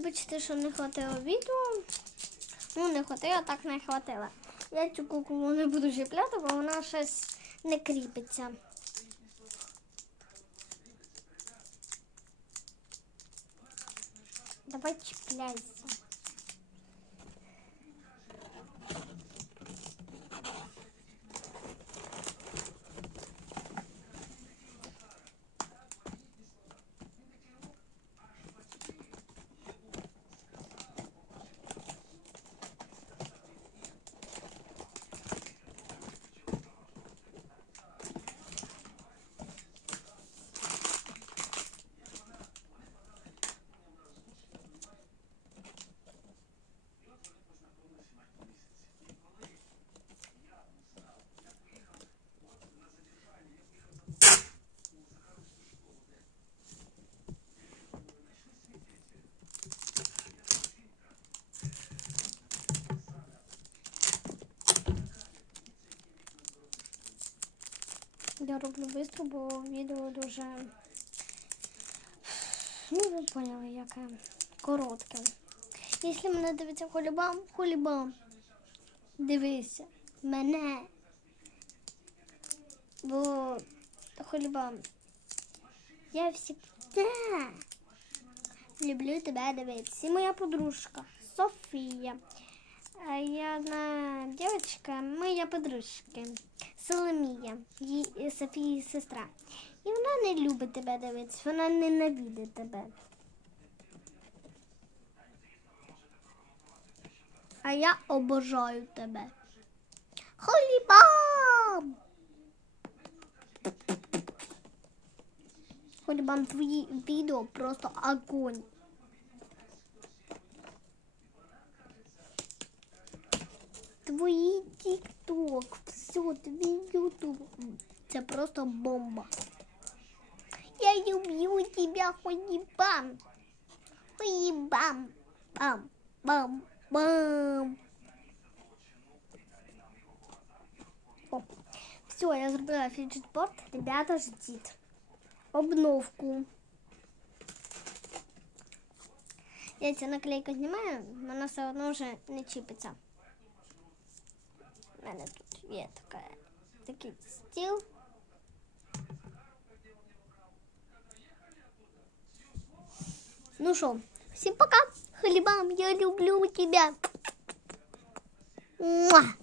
вибачте, що не хватило відео. Ну, не хватило, так не хватило. Я цю куклу не буду чіпляти, бо вона щось не кріпиться. Давай чіпляйся. Я роблю швидко, бо відео дуже. Ну, ви поняли, яке коротке. Якщо мене дивиться хулібам, хулібам. Дивися мене. Бо хулібам. Я всегда люблю тебе дивитися. І моя подружка Софія. Я одна дівчинка, моя подружка Соломія, її Софії сестра. І вона не любить тебе дивитися, вона ненавидить тебе. А я обожаю тебе. Холібам! Холібам, твої відео просто огонь. Твої тік-ток, все, твій ютуб. Це просто бомба. Я люблю тебя, Холібам. Холібам. Бам, бам, бам. О, все, я зробила фіджетборд. Ребята, ждіть. Обновку. Я цю наклейку знімаю, вона все одно вже не чіпиться. У мене тут є така, такий стіл. Ну що, всім пока. Хлібам, я люблю тебя. Муа. М.